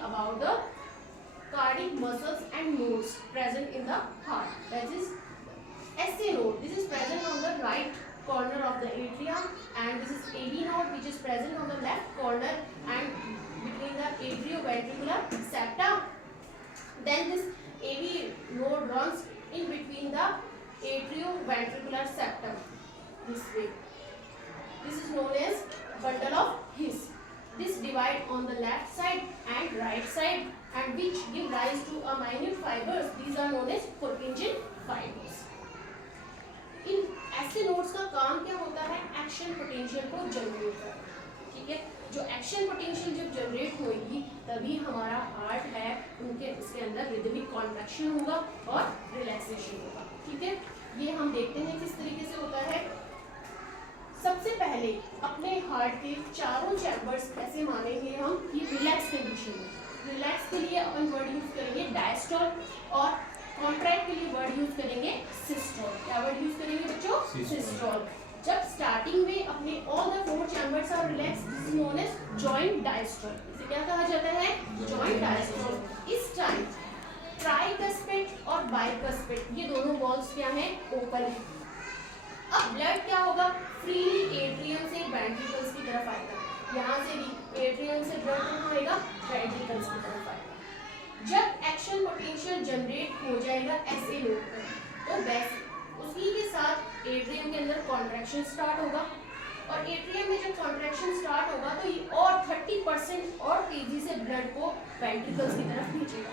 about the cardiac muscles and nodes present in the heart. That is SA node. This is present on the right corner of the atrium, and this is AV node, which is present on the left corner and between the atrioventricular septa. Then this AV node runs in between the atrioventricular septum this way. This is known as bundle of His. This divide on the left side and right side, and which give rise to a minute fibers. These are known as Purkinje fibers. इन ऐसे nodes का काम क्या होता है? Action potential को generate करना. ठीक है, जो एक्शन पोटेंशियल जब जनरेट होगी तभी हमारा हार्ट है उनके उसके अंदर रिदमिक कॉन्ट्रैक्शन होगा और रिलैक्सेशन होगा. ठीक है, ये हम देखते हैं किस तरीके से होता है. सबसे पहले अपने हार्ट के चारों चैम्बर्स कैसे मानेंगे हम कि रिलैक्स कंडीशन में. रिलैक्स के लिए अपन वर्ड यूज करेंगे डायस्टोल और कॉन्ट्रैक्ट के लिए वर्ड यूज करेंगे सिस्टोल. क्या वर्ड यूज करेंगे बच्चों? सिस्टोल. जब स्टार्टिंग में अपने all the four chambers are relax, this is known as joint diastole. इसे क्या कहा जाता है? Joint diastole. इस टाइम ट्राइकस्पिड और बाइकस्पिड ये दोनों वॉल्स क्या हैं? ओपन है. अब ब्लड क्या होगा? फ्रीली एट्रियम से वेंट्रिकल्स की तरफ आएगा. यहाँ से भी एट्रियम से ब्लड कहाँ आएगा? वेंट्रिकल्स की तरफ आएगा. जब एक्शन पोटेंशियल जनरेट हो जाएगा ऐसे नोड पर, तो वैसे उसी के साथ एट्रियम के अंदर कॉन्ट्रैक्शन स्टार्ट होगा, और एट्रियम में जब कॉन्ट्रैक्शन स्टार्ट होगा तो ये और 30% और तेजी से ब्लड को वेंट्रिकल्स की तरफ खींचेगा.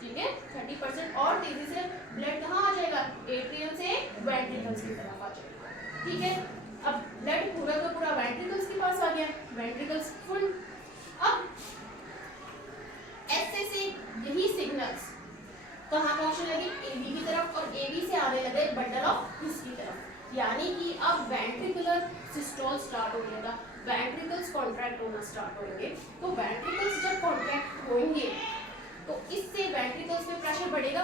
ठीक है, 30% और तेजी से ब्लड कहाँ आ जाएगा? एट्रियम से वेंट्रिकल्स की तरफ आ जाएगा. ठीक है, अब ब्लड पूरा का पूरा वेंट्रिकल्स के पास आ गया, वेंट्रिकल्स फुल. अब ऐसे से यही सिग्नल्स कहाँ पहुंचने लगे? एबी की तरफ, और एबी से आने लगे बंडल ऑफ हिस की तरफ. यानी कि अब वेंट्रिकुलर सिस्टोल स्टार्ट हो जाएगा, वेंट्रिकल्स कॉन्ट्रैक्ट होना स्टार्ट होंगे. तो वेंट्रिकल्स जब कॉन्ट्रैक्ट होंगे तो इससे वेंट्रिकल्स में प्रेशर बढ़ेगा.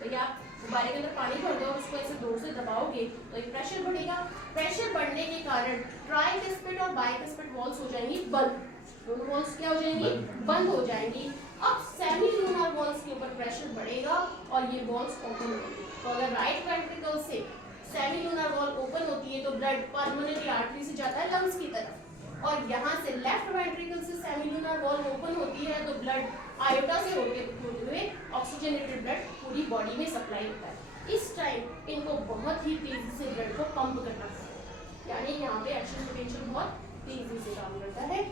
भैया आप गुब्बारे के अंदर पानी भर दो और उसको ऐसे जोर से दबाओगे तो एक प्रेशर बढ़ेगा. प्रेशर बढ़ने के कारण ट्राइकस्पिड और बाइकस्पिड वॉल्स हो जाएंगी बंद. दोनों वॉल्स क्या हो जाएंगी? बंद हो जाएंगी. अब सेमीलूनर वॉल्स के ऊपर प्रेशर बढ़ेगा और ये वॉल्स ओपन होंगी. तो अगर राइट वेंट्रिकल से सेमीलूनर वॉल ओपन होती है तो ब्लड पल्मोनरी आर्टरी से जाता है लंग्स की तरफ, और यहाँ से लेफ्ट वेंट्रिकल से सेमीलूनर वॉल ओपन होती है तो ब्लड आयोटा से होते हुए ऑक्सीजनेटेड ब्लड पूरी बॉडी में सप्लाई होता है. इस टाइम इनको बहुत ही तेजी से ब्लड को पंप करना पड़ता है, यानी यहाँ पे एक्शन पोटेंशियल बहुत तेजी से काम करता है.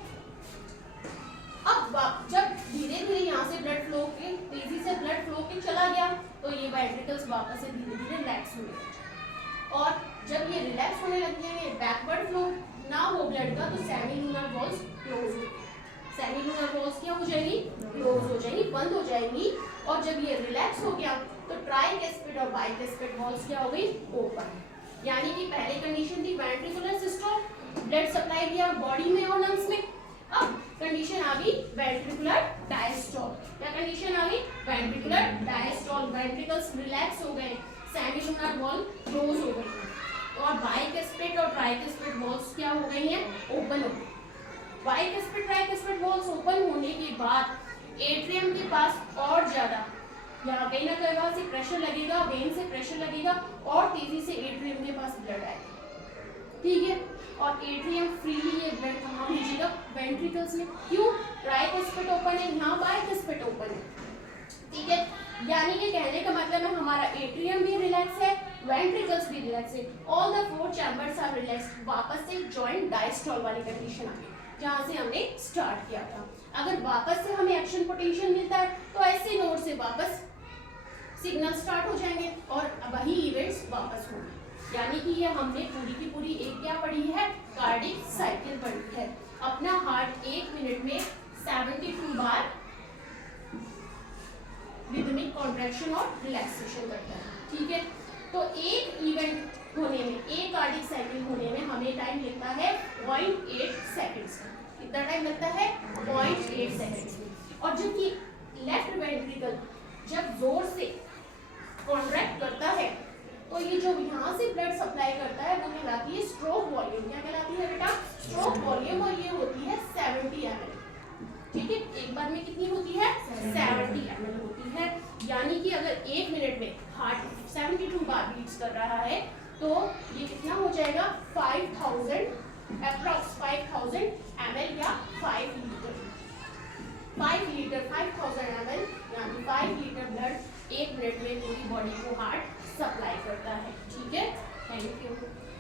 अब जब धीरे धीरे यहाँ से ब्लड फ्लो के तेजी से ब्लड फ्लो के चला गया तो ये वेंट्रिकल्स वापस से धीरे धीरे रिलैक्स हुए, और जब ये रिलैक्स होने लग जाएंगे, बैकवर्ड फ्लो ना हो ब्लड का, तो सेमीलूनर वॉल्स क्लोज हो. सेमीलूनर वॉल्स क्या हो जाएगी? क्लोज हो जाएगी, बंद हो जाएंगी. और जब ये रिलैक्स हो गया तो ट्राइकस्पिड और बाइकस्पिड वॉल्स क्या हो गई? ओपन. यानी कि पहले कंडीशन थी वेंट्रिकुलर सिस्टोल, ब्लड सप्लाई किया बॉडी में और लंग्स में. अब कंडीशन आ गई वेंट्रिकुलर डायस्टोल. क्या कंडीशन आ गई? Ventricular diastole. वेंट्रिकल्स रिलैक्स हो गए, सेमीलूनर वॉल क्लोज हो गई, और बाइकस्पिड और ट्राइकस्पिड वॉल्स क्या हो गई हैं? ओपन हो गई. बाइकस्पिड ट्राइकस्पिड वॉल्स ओपन होने के बाद एट्रियम के पास और ज्यादा यहाँ कहीं ना कहीं से प्रेशर लगेगा, वेन से प्रेशर लगेगा और तेजी से एट्रियम के पास ब्लड आएगा. ठीक है, और एट्रियम फ्रीली ये ब्लड कहाँ भेजेगा? वेंट्रिकल्स में. क्यों? ट्राइकस्पिड ओपन है, यहाँ बाइकस्पिड ओपन है. ठीक है, यानी कि कहने का मतलब है हमारा एट्रियम भी रिलैक्स है, वेंट्रिकल्स भी रिलैक्स है, all the four chambers are relaxed. वापस से जॉइंट डायस्टोल वाली कंडीशन आ गई जहाँ से हमने स्टार्ट किया था. अगर वापस से हमें एक्शन पोटेंशियल मिलता है तो ऐसे नोड से वापस सिग्नल स्टार्ट हो जाएंगे और वही इवेंट्स वापस होंगे. यानी कि ये हमने पूरी की पूरी एक क्या पढ़ी है? कार्डिक साइकिल पढ़ी है. अपना हार्ट 1 मिनट में 72 बार रिदमिक कॉन्ट्रैक्शन और रिलैक्सेशन करता है. ठीक है, तो एक इवेंट होने में, एक कार्डिक साइकिल होने में हमें टाइम लगता है 0.8 सेकेंड्स. कितना टाइम लगता है? 0.8 सेकेंड्स. और जबकि लेफ्ट वेंट्रिकल जब जोर से कॉन्ट्रैक्ट करता है तो ये जो यहाँ से ब्लड सप्लाई करता है वो कहलाती है स्ट्रोक वॉल्यूम. क्या कहलाती है बेटा? Stroke volume. और ये होती है 70 ml. ठीक है, एक बार में कितनी होती है 70 ml होती है। यानी कि अगर 1 मिनट में हार्ट 72 बार बीट्स कर रहा है तो ये कितना हो जाएगा 5000 अप्रॉक्स 5000 ml या 5 लीटर 5000 ml यानी 5 लीटर ब्लड 1 मिनट में पूरी बॉडी को हार्ट सप्लाई करता है। ठीक है, थैंक यू।